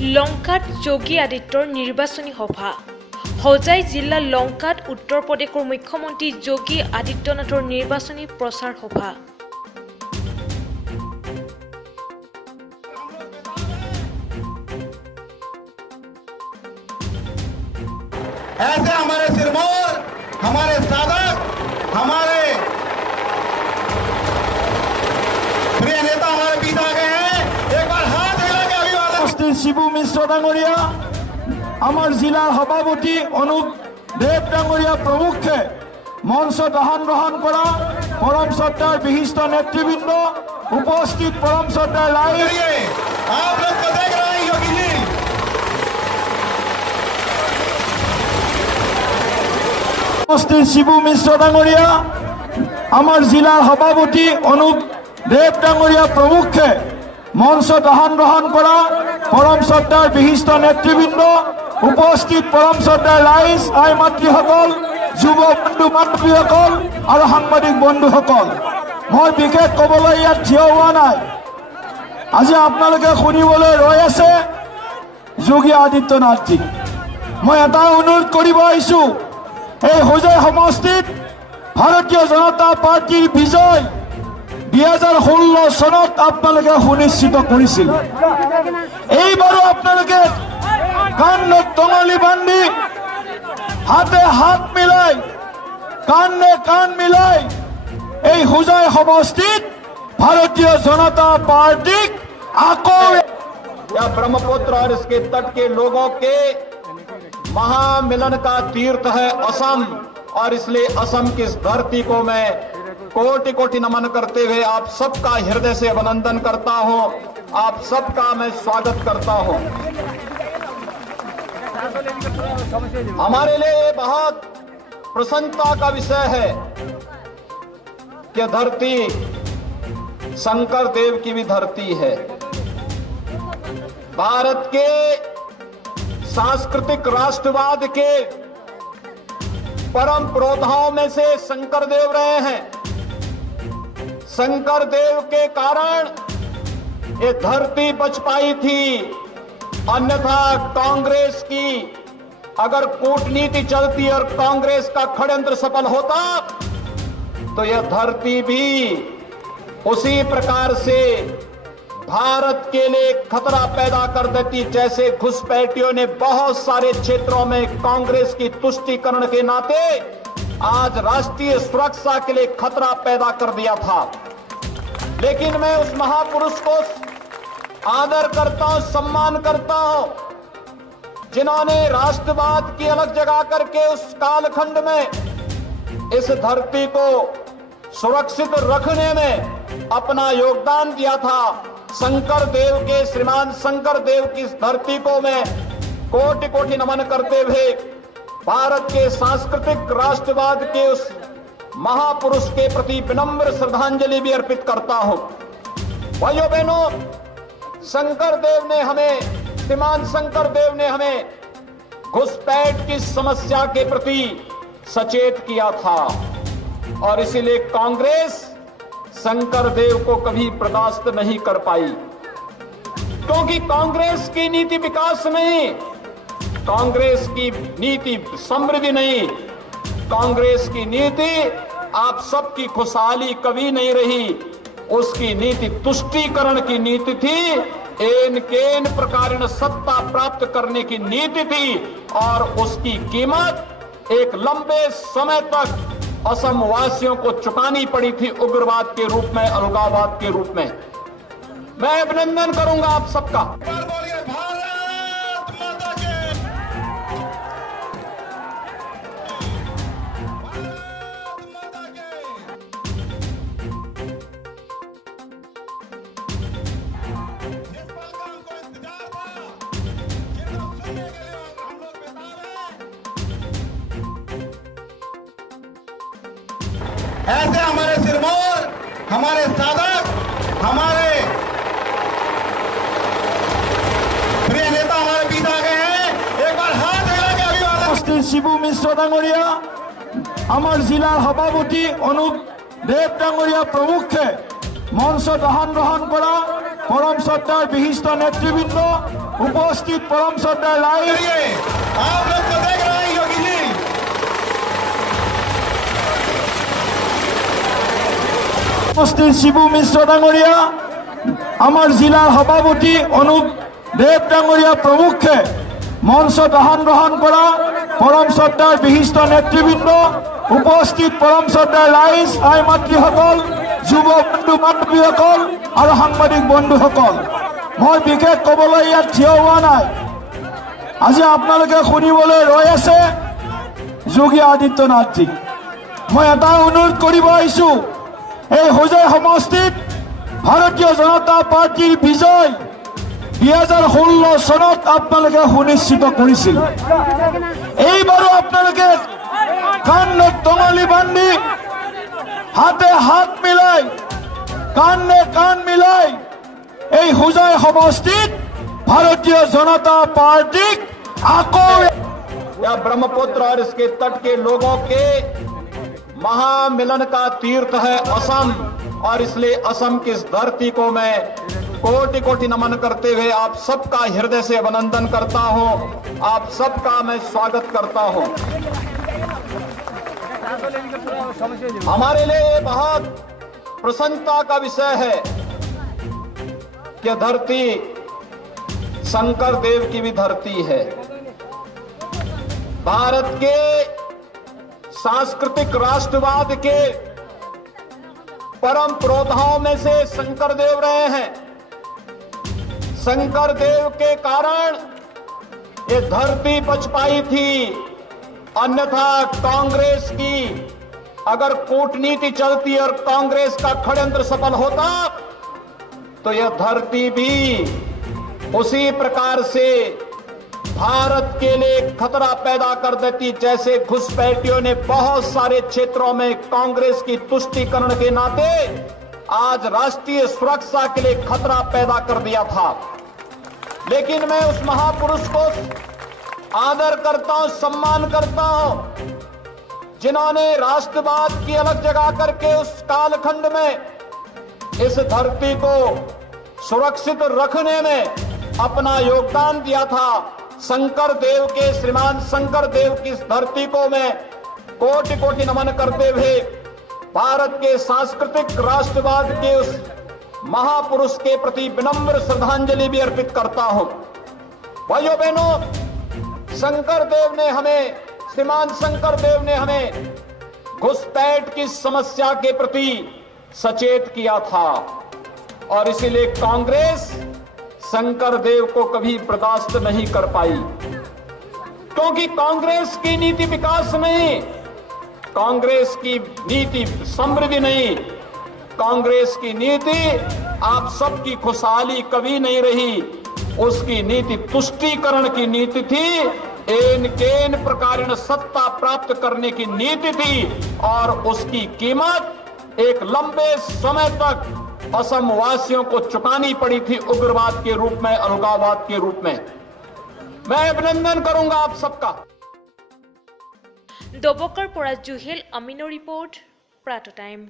লংকাত যোগী আদিত্যৰ নিৰ্বাচনী সভা হোজাই জিলা লংকাত উত্তৰ প্ৰদেশৰ মুখ্যমন্ত্ৰী যোগী আদিত্যনাথৰ নিৰ্বাচনী প্ৰচাৰ সভা। ऐसे हमारे सिरमौर, हमारे साधक, हमारे प्रिय नेता हमारे बीच आ गए हैं। एक बार हाथ हिला के अभिवादन। शिबू मिश्र डांगरिया, आमार जिलार सभापति अनुप देव डांगरिया प्रमुखे मंचत आसन ग्रहण करा परम श्रद्धार विशिष्ट नेतृवृंद उपस्थित परम श्रद्धार लाइव आप लोग को देख रहे हैं योगी जी। उपस्थित शिबू मिश्र डांगरिया, आमार जिलार सभापति अनुप देव डांगरिया प्रमुखे मंचत आसन ग्रहण करा परम श्रद्धार विशिष्ट नेतृवृंद उपस्थित परम श्रद्धार लाइज आइ मातृসকল যুৱ বন্ধু বান্ধৱীসকল আৰু সাংবাদিক বন্ধুসকল, মই বিশেষ ক'বলৈ ইয়াত থিয় হোৱা নাই। আজি আপোনালোকে শুনিবলৈ ৰৈ আছে যোগী আদিত্যনাথজী। মই এটা অনুৰোধ কৰিব আহিছোঁ, এই হোজাই সমষ্টিত ভাৰতীয় জনতা পাৰ্টিৰ বিজয় 2016 চনত আপোনালোকে সুনিশ্চিত কৰিছিল। এইবাৰো আপোনালোকে কাণত টঙালি বান্ধি হাতে হাত মিলাই কাণে কাণ মিলাই এই হোজাই সমষ্টিত ভাৰতীয় জনতা পাৰ্টিক আকৌ यह ब्रह्मपुत्र और इसके तट के लोगों के महामिलन का तीर्थ है असम, और इसलिए असम की इस धरती को मैं कोटि कोटि नमन करते हुए आप सबका हृदय से अभिनंदन करता हूं, आप सबका मैं स्वागत करता हूं। हमारे लिए ये बहुत प्रसन्नता का विषय है कि धरती शंकर देव की भी धरती है। भारत के सांस्कृतिक राष्ट्रवाद के परम पुरोधाओं में से शंकर देव रहे हैं। शंकर देव के कारण ये धरती बच पाई थी, अन्यथा कांग्रेस की अगर कूटनीति चलती और कांग्रेस का षड्यंत्र सफल होता तो यह धरती भी उसी प्रकार से भारत के लिए खतरा पैदा कर देती, जैसे घुसपैठियों ने बहुत सारे क्षेत्रों में कांग्रेस की तुष्टीकरण के नाते आज राष्ट्रीय सुरक्षा के लिए खतरा पैदा कर दिया था। लेकिन मैं उस महापुरुष को आदर करता हूं, सम्मान करता हूं, जिन्होंने राष्ट्रवाद की अलग जगा करके उस कालखंड में इस धरती को सुरक्षित रखने में अपना योगदान दिया था। शंकर देव के श्रीमान शंकर देव की इस धरती को मैं कोटि कोटि नमन करते हुए भारत के सांस्कृतिक राष्ट्रवाद के उस महापुरुष के प्रति विनम्र श्रद्धांजलि भी अर्पित करता हूं। भाइयों बहनों, शंकर देव ने हमें श्रीमान शंकर देव ने हमें घुसपैठ की समस्या के प्रति सचेत किया था, और इसीलिए कांग्रेस शंकर देव को कभी बर्दाश्त नहीं कर पाई, क्योंकि कांग्रेस की नीति विकास नहीं, कांग्रेस की नीति समृद्धि नहीं, कांग्रेस की नीति आप सबकी खुशहाली कभी नहीं रही। उसकी नीति तुष्टीकरण की नीति थी, एन केन प्रकार सत्ता प्राप्त करने की नीति थी, और उसकी कीमत एक लंबे समय तक असम वासियों को चुकानी पड़ी थी, उग्रवाद के रूप में, अलगाववाद के रूप में। मैं अभिनंदन करूंगा आप सबका। ऐसे हमारे सिरमौर, हमारे साधक, हमारे प्रिय नेता हमारे बीच आ गए हैं। एक बार हाथ हिला के अभिवादन। उपस्थित शिबू मिश्र डांगरिया, आमार जिलार सभापति अनुप देव डांगरिया प्रमुखे मंचत आसन ग्रहण करा परम श्रद्धार विशिष्ट नेतृवृंद उपस्थित परम श्रद्धा लाई करिए। आप लोग तो देख रहे हैं योगी जी। উপস্থিত শিবু মিশ্র ডাঙরিয়া, আমার জেলার সভাপতি অনুপ দেব ডাঙরিয়া প্রমুখে মঞ্চত আসন গ্রহণ করা পরম শ্রদ্ধার বিশিষ্ট নেতৃবৃন্দ, উপস্থিত পরম শ্রদ্ধাৰ ৰাইজ, আই মাতৃসকল, যুৱ বন্ধু বান্ধৱীসকল আৰু সাংবাদিক বন্ধুসকল, মই বিশেষ ক'বলৈ ইয়াত থিয় হোৱা নাই। আজি আপোনালোকে শুনিবলৈ ৰৈ আছে যোগী আদিত্যনাথজীক। মই এটা অনুৰোধ কৰিব আহিছোঁ, এই হোজাই সমষ্টিত ভাৰতীয় জনতা পাৰ্টিৰ বিজয় 2016 চনত আপোনালোকে সুনিশ্চিত কৰিছিল। এইবাৰো আপোনালোকে কান্ধত টঙালি বান্ধি, হাতে হাত মিলাই, কান্ধে কান্ধ মিলাই এই হোজাই সমষ্টিত ভাৰতীয় জনতা পাर्टीक আকৌ या ब्रह्मपुत्र और इसके तट के लोगों के महामिलन का तीर्थ है असम, और इसलिए असम की इस धरती को मैं कोटि कोटि नमन करते हुए आप सबका हृदय से अभिनंदन करता हूं, आप सबका मैं स्वागत करता हूं। हमारे लिए ये बहुत प्रसन्नता का विषय है कि धरती शंकर देव की भी धरती है। भारत के सांस्कृतिक राष्ट्रवाद के परम पुरोधाओं में से शंकर देव रहे हैं। शंकर देव के कारण ये धरती बच पाई थी, अन्यथा कांग्रेस की अगर कूटनीति चलती और कांग्रेस का षड्यंत्र सफल होता तो यह धरती भी उसी प्रकार से भारत के लिए खतरा पैदा कर देती, जैसे घुसपैठियों ने बहुत सारे क्षेत्रों में कांग्रेस की तुष्टीकरण के नाते आज राष्ट्रीय सुरक्षा के लिए खतरा पैदा कर दिया था। लेकिन मैं उस महापुरुष को आदर करता हूं, सम्मान करता हूं, जिन्होंने राष्ट्रवाद की अलग जगा करके उस कालखंड में इस धरती को सुरक्षित रखने में अपना योगदान दिया था। शंकर देव के, श्रीमान शंकर देव की इस धरती को मैं कोटि कोटि नमन करते हुए भारत के सांस्कृतिक राष्ट्रवाद के उस महापुरुष के प्रति विनम्र श्रद्धांजलि भी अर्पित करता हूं। भाइयों बहनों, शंकर देव ने हमें, श्रीमान शंकर देव ने हमें घुसपैठ की समस्या के प्रति सचेत किया था, और इसीलिए कांग्रेस शंकर देव को कभी बर्दाश्त नहीं कर पाई, क्योंकि कांग्रेस की नीति विकास नहीं, कांग्रेस की नीति समृद्धि नहीं, कांग्रेस की नीति आप सबकी खुशहाली कभी नहीं रही, उसकी नीति तुष्टीकरण की नीति थी, एन केन प्रकार सत्ता प्राप्त करने की नीति थी, और उसकी कीमत एक लंबे समय तक असम वासियों को चुकानी पड़ी थी, उग्रवाद के रूप में, अलगाववाद के रूप में। मैं अभिनंदन करूंगा आप सबका। दबकर পৰা जुहेल अमीनो रिपोर्ट प्रातो टाइम।